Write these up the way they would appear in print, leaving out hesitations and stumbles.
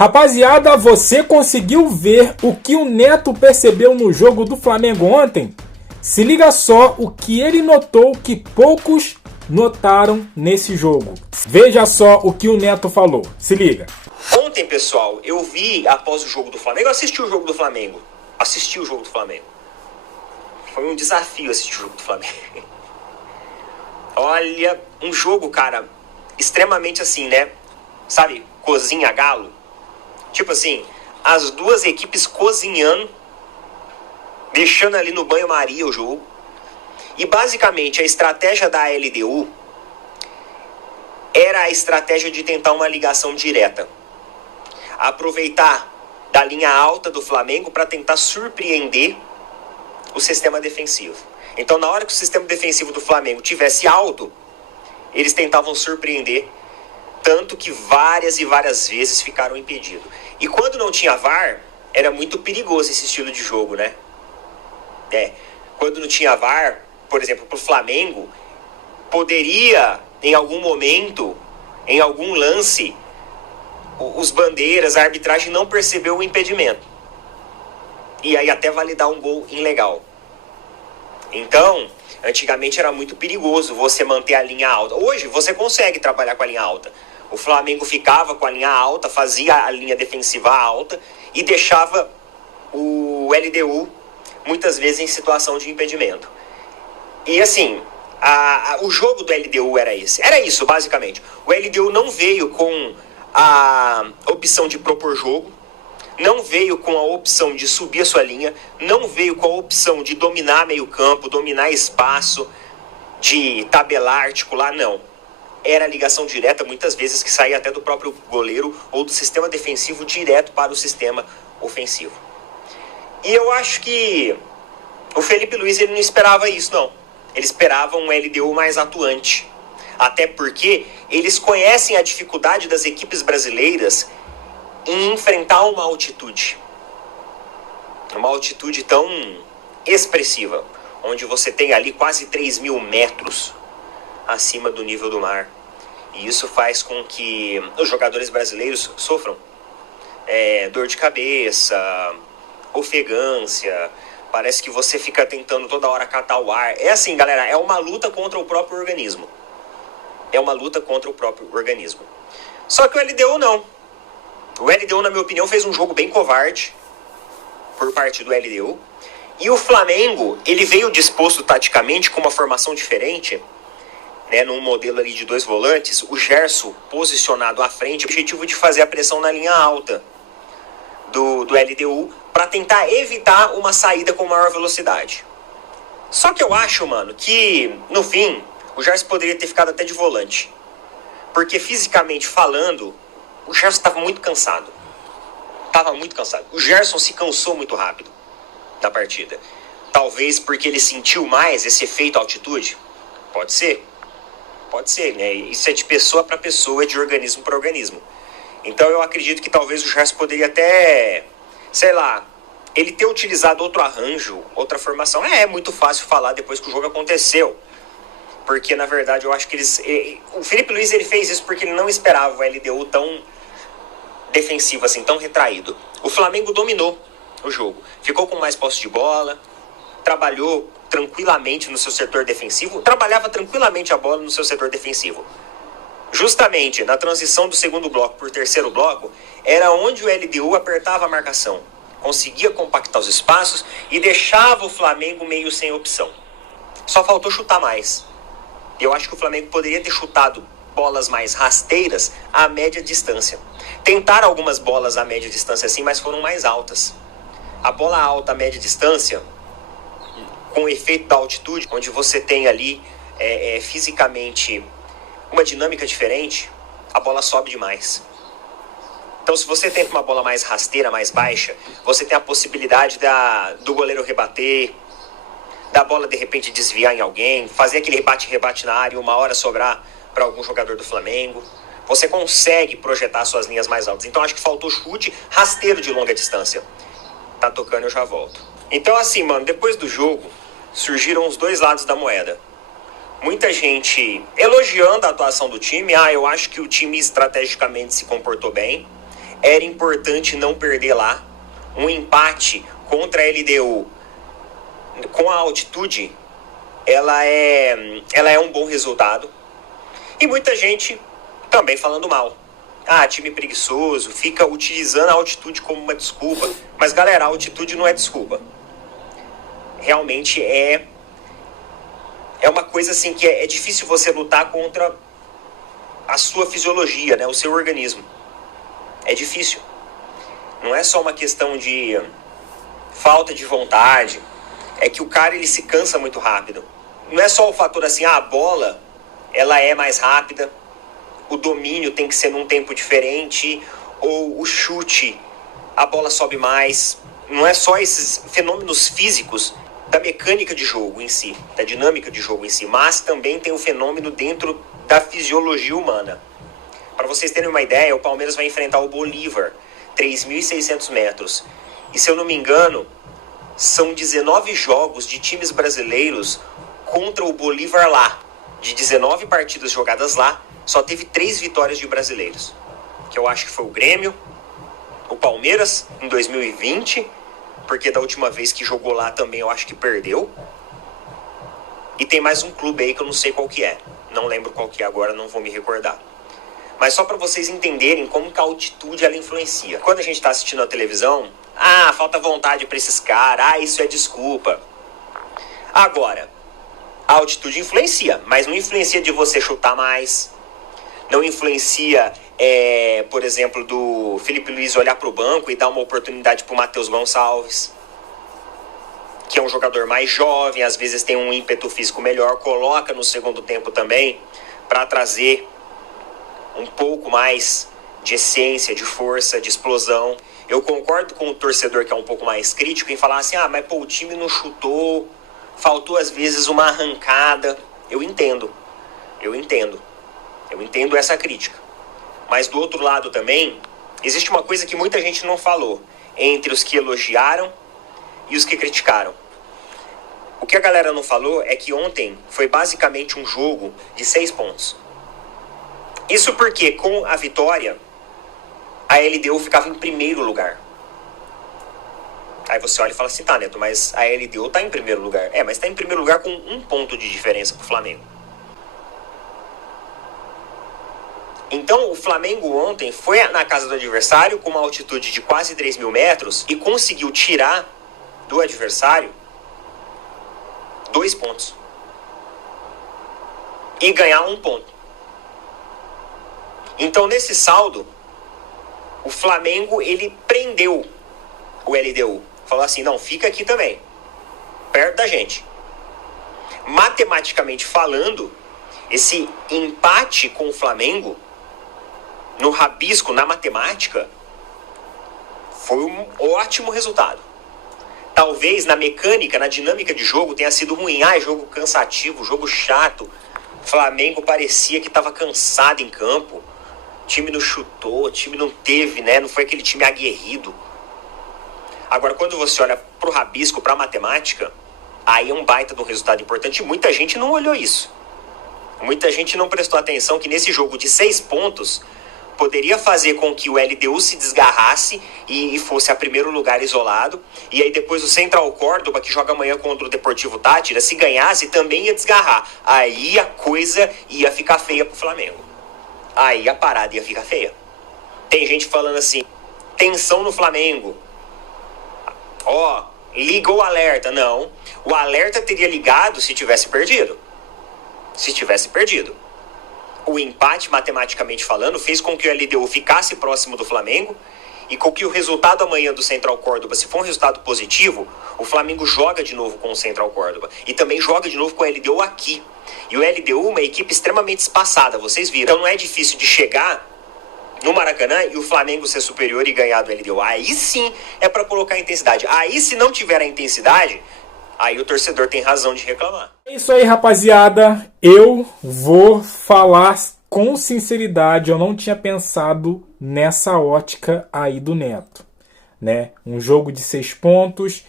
Rapaziada, você conseguiu ver o que o Neto percebeu no jogo do Flamengo ontem? Se liga só o que ele notou que poucos notaram nesse jogo. Veja só o que o Neto falou. Se liga. Ontem, pessoal, eu vi após o jogo do Flamengo, eu assisti o jogo do Flamengo. Foi um desafio assistir o jogo do Flamengo. Olha, um jogo, cara, extremamente assim, né? Sabe, cozinha galo. Tipo assim, as duas equipes cozinhando, deixando ali no banho-maria o jogo. E basicamente a estratégia da LDU era a estratégia de tentar uma ligação direta. Aproveitar da linha alta do Flamengo para tentar surpreender o sistema defensivo. Então, na hora que o sistema defensivo do Flamengo tivesse alto, eles tentavam surpreender, tanto que várias e várias vezes ficaram impedidos. E quando não tinha VAR, era muito perigoso esse estilo de jogo, né? Quando não tinha VAR, por exemplo, para o Flamengo, poderia, em algum momento, em algum lance, os bandeiras, a arbitragem não percebeu o impedimento. E aí até validar um gol ilegal. Então, antigamente era muito perigoso você manter a linha alta. Hoje você consegue trabalhar com a linha alta. O Flamengo ficava com a linha alta, fazia a linha defensiva alta e deixava o LDU muitas vezes em situação de impedimento. E assim, o jogo do LDU era esse. Era isso, basicamente. O LDU não veio com a opção de propor jogo, não veio com a opção de subir a sua linha, não veio com a opção de dominar meio campo, dominar espaço, de tabelar, articular, não. Era ligação direta, muitas vezes que saía até do próprio goleiro ou do sistema defensivo direto para o sistema ofensivo. E eu acho que o Felipe Luiz ele não esperava isso, não. Ele esperava um LDU mais atuante. Até porque eles conhecem a dificuldade das equipes brasileiras em enfrentar uma altitude. Uma altitude tão expressiva, onde você tem ali quase 3.000 metros acima do nível do mar. E isso faz com que os jogadores brasileiros sofram dor de cabeça, ofegância. Parece que você fica tentando toda hora catar o ar. É assim, galera, é uma luta contra o próprio organismo. Só que o LDU não. O LDU, na minha opinião, fez um jogo bem covarde por parte do LDU. E o Flamengo, ele veio disposto taticamente com uma formação diferente, né, num modelo ali de 2 volantes, o Gerson posicionado à frente, o objetivo de fazer a pressão na linha alta do LDU para tentar evitar uma saída com maior velocidade. Só que eu acho, mano, que no fim o Gerson poderia ter ficado até de volante. Porque fisicamente falando, o Gerson estava muito cansado. O Gerson se cansou muito rápido na partida. Talvez porque ele sentiu mais esse efeito altitude. Pode ser, né? Isso é de pessoa para pessoa, é de organismo para organismo. Então eu acredito que talvez o Gerson poderia até, sei lá, ele ter utilizado outro arranjo, outra formação. É muito fácil falar depois que o jogo aconteceu. Porque, na verdade, eu acho que o Felipe Luiz ele fez isso porque ele não esperava o LDU tão defensivo assim, tão retraído. O Flamengo dominou o jogo. Ficou com mais posse de bola, trabalhou tranquilamente no seu setor defensivo, trabalhava tranquilamente a bola no seu setor defensivo. Justamente na transição do segundo bloco para o terceiro bloco, era onde o LDU apertava a marcação, conseguia compactar os espaços e deixava o Flamengo meio sem opção. Só faltou chutar mais. Eu acho que o Flamengo poderia ter chutado bolas mais rasteiras a média distância. Tentaram algumas bolas a média distância sim, mas foram mais altas. A bola alta a média distância, com o efeito da altitude, onde você tem ali fisicamente uma dinâmica diferente, a bola sobe demais. Então, se você tenta uma bola mais rasteira, mais baixa, você tem a possibilidade do goleiro rebater, da bola de repente desviar em alguém, fazer aquele rebate na área e uma hora sobrar para algum jogador do Flamengo. Você consegue projetar suas linhas mais altas. Então, acho que faltou chute rasteiro de longa distância. Tá tocando, eu já volto. Então, assim, mano, depois do jogo, surgiram os dois lados da moeda. Muita gente elogiando a atuação do time. Eu acho que o time estrategicamente se comportou bem. era importante não perder lá. Um empate contra a LDU com a altitude, ela é um bom resultado. E muita gente também falando mal. Ah, time preguiçoso, fica utilizando a altitude como uma desculpa. Mas galera, a altitude não é desculpa. Realmente é uma coisa assim que é difícil você lutar contra a sua fisiologia, né? O seu organismo. É difícil. Não é só uma questão de falta de vontade. É que o cara ele se cansa muito rápido. Não é só o fator assim, a bola ela é mais rápida, o domínio tem que ser num tempo diferente, ou o chute, a bola sobe mais. Não é só esses fenômenos físicos da mecânica de jogo em si, da dinâmica de jogo em si, mas também tem um fenômeno dentro da fisiologia humana. Para vocês terem uma ideia, o Palmeiras vai enfrentar o Bolívar, 3.600 metros. E se eu não me engano, são 19 jogos de times brasileiros contra o Bolívar lá. De 19 partidas jogadas lá, só teve 3 vitórias de brasileiros. Que eu acho que foi o Grêmio, o Palmeiras em 2020, porque da última vez que jogou lá também eu acho que perdeu. E tem mais um clube aí que eu não sei qual que é. Não lembro qual que é agora, não vou me recordar. Mas só para vocês entenderem como que a altitude ela influencia. Quando a gente está assistindo a televisão, falta vontade para esses caras, isso é desculpa. Agora, a altitude influencia, mas não influencia de você chutar mais. Não influencia, por exemplo, do Felipe Luiz olhar para o banco e dar uma oportunidade para o Matheus Gonçalves, que é um jogador mais jovem, às vezes tem um ímpeto físico melhor, coloca no segundo tempo também para trazer um pouco mais de essência, de força, de explosão. Eu concordo com o torcedor que é um pouco mais crítico em falar assim, mas o time não chutou, faltou às vezes uma arrancada. Eu entendo essa crítica. Mas do outro lado também, existe uma coisa que muita gente não falou, entre os que elogiaram e os que criticaram. O que a galera não falou é que ontem foi basicamente um jogo de 6 pontos. Isso porque com a vitória, a LDU ficava em primeiro lugar. Aí você olha e fala assim, tá, Neto, mas a LDU tá em primeiro lugar. Mas tá em primeiro lugar com 1 ponto de diferença pro Flamengo. Então o Flamengo ontem foi na casa do adversário com uma altitude de quase 3.000 metros e conseguiu tirar do adversário 2 pontos. E ganhar 1 ponto. Então nesse saldo, o Flamengo ele prendeu o LDU. Falou assim, não, fica aqui também, perto da gente. Matematicamente falando, esse empate com o Flamengo, no rabisco, na matemática, foi um ótimo resultado. Talvez na mecânica, na dinâmica de jogo tenha sido ruim. Jogo cansativo, jogo chato. O Flamengo parecia que estava cansado em campo. O time não chutou, o time não teve, né? Não foi aquele time aguerrido. Agora, quando você olha pro rabisco, pra matemática, aí é um baita de um resultado importante e muita gente não olhou isso. Muita gente não prestou atenção que nesse jogo de 6 pontos poderia fazer com que o LDU se desgarrasse e fosse a primeiro lugar isolado. E aí depois o Central Córdoba, que joga amanhã contra o Deportivo Táchira, se ganhasse também ia desgarrar. Aí a coisa ia ficar feia pro Flamengo. Aí a parada ia ficar feia. Tem gente falando assim, tensão no Flamengo. Ligou o alerta. Não, o alerta teria ligado se tivesse perdido. O empate, matematicamente falando, fez com que o LDU ficasse próximo do Flamengo e com que o resultado amanhã do Central Córdoba, se for um resultado positivo, o Flamengo joga de novo com o Central Córdoba e também joga de novo com o LDU aqui. E o LDU é uma equipe extremamente espaçada, vocês viram. Então não é difícil de chegar no Maracanã e o Flamengo ser superior e ganhar do LDU. Aí sim é para colocar a intensidade. Aí se não tiver a intensidade, aí o torcedor tem razão de reclamar. É isso aí, rapaziada. Eu vou falar com sinceridade. Eu não tinha pensado nessa ótica aí do Neto, né? Um jogo de 6 pontos.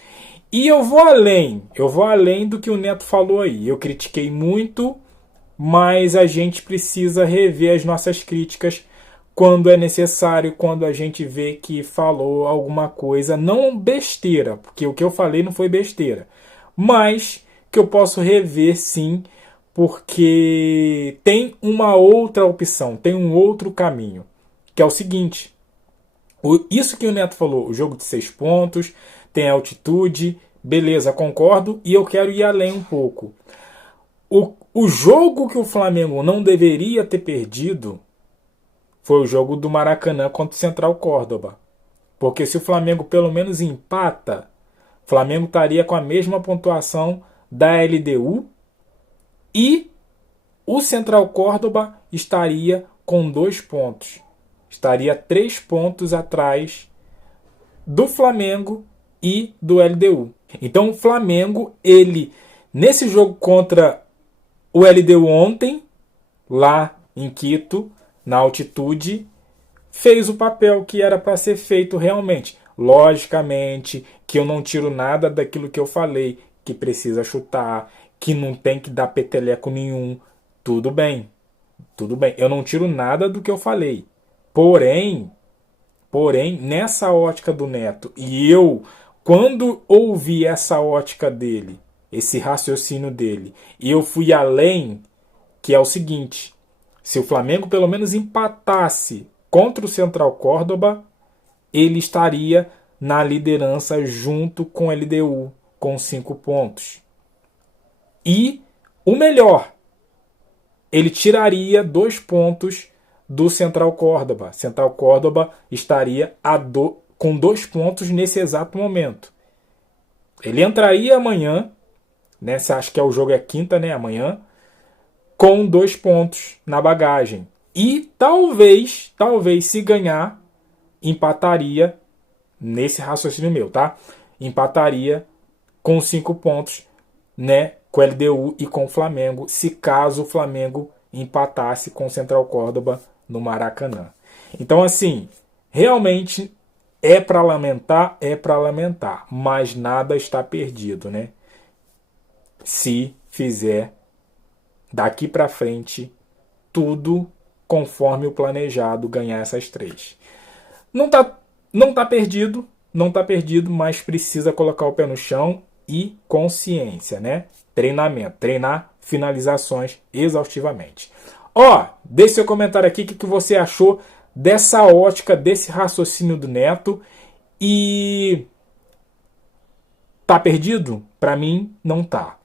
E eu vou além do que o Neto falou aí. Eu critiquei muito, mas a gente precisa rever as nossas críticas quando é necessário, quando a gente vê que falou alguma coisa, não besteira, porque o que eu falei não foi besteira, mas que eu posso rever sim, porque tem uma outra opção, tem um outro caminho, que é o seguinte, isso que o Neto falou, o jogo de 6 pontos, tem altitude, beleza, concordo, e eu quero ir além um pouco. O jogo que o Flamengo não deveria ter perdido foi o jogo do Maracanã contra o Central Córdoba. Porque se o Flamengo pelo menos empata, o Flamengo estaria com a mesma pontuação da LDU e o Central Córdoba estaria com 2 pontos. Estaria 3 pontos atrás do Flamengo e do LDU. Então o Flamengo, ele nesse jogo contra o LDU ontem, lá em Quito, na altitude, fez o papel que era para ser feito realmente. Logicamente que eu não tiro nada daquilo que eu falei, que precisa chutar, que não tem que dar peteleco nenhum. Tudo bem, tudo bem. Eu não tiro nada do que eu falei. Porém, nessa ótica do Neto, e eu, quando ouvi essa ótica dele, esse raciocínio dele, e eu fui além, que é o seguinte: se o Flamengo pelo menos empatasse contra o Central Córdoba, ele estaria na liderança junto com o LDU, com 5 pontos. E o melhor, ele tiraria 2 pontos do Central Córdoba. Central Córdoba estaria com 2 pontos nesse exato momento. Ele entraria amanhã, né? Você acha que o jogo é quinta, né? Amanhã, com 2 pontos na bagagem. E talvez, se ganhar, empataria, nesse raciocínio meu, tá? Empataria com 5 pontos, né? Com o LDU e com o Flamengo, se caso o Flamengo empatasse com o Central Córdoba no Maracanã. Então, assim, realmente é para lamentar, mas nada está perdido, né? Se fizer daqui para frente tudo conforme o planejado, ganhar essas 3. Não tá perdido, mas precisa colocar o pé no chão e consciência, né? Treinamento, treinar finalizações exaustivamente. Deixe seu comentário aqui o que você achou dessa ótica, desse raciocínio do Neto. E tá perdido? Para mim, não tá.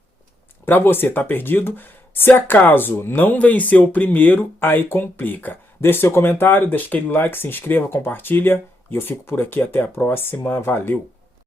Para você, tá perdido? Se acaso não venceu o primeiro, aí complica. Deixe seu comentário, deixe aquele like, se inscreva, compartilha. E eu fico por aqui. Até a próxima. Valeu!